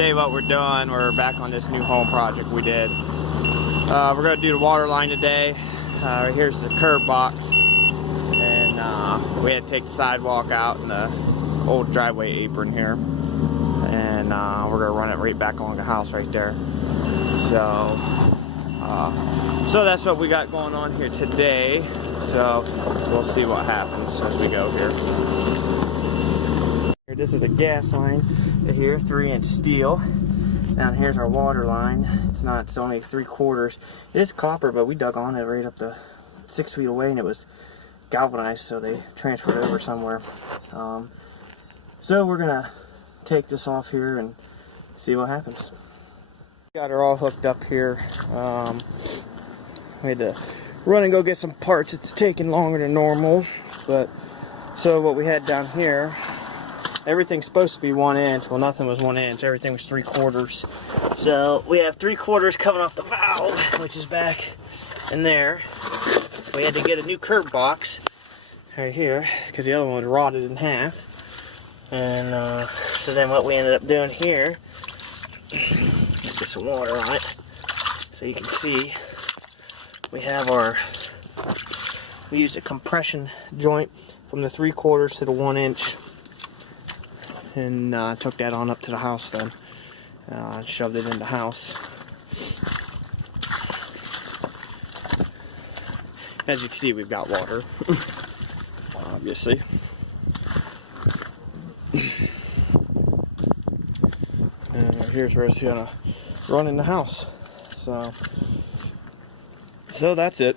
Today what we're doing, we're back on this new home project we did. We're going to do the water line today. Here's the curb box, and we had to take the sidewalk out and the old driveway apron here, and we're going to run it right back along the house right there. So that's what we got going on here today. So we'll see what happens as we go here. This is a gas line here, 3-inch steel. Down here's our water line. It's only 3/4. It is copper, but we dug on it right up to 6 feet away, and it was galvanized, so they transferred it over somewhere. So we're gonna take this off here and see what happens. Got her all hooked up here. We had to run and go get some parts. It's taking longer than normal, but so what we had down here, everything's supposed to be 1 inch. Well, nothing was 1 inch. Everything was 3/4. So we have 3/4 coming off the valve, which is back in there. We had to get a new curb box right here because the other one was rotted in half. And so then what we ended up doing here, let's get some water on it so you can see. We used a compression joint from the 3/4 to the 1 inch. And took that on up to the house then. Shoved it in the house. As you can see, we've got water, obviously. And here's where it's gonna run in the house. So that's it.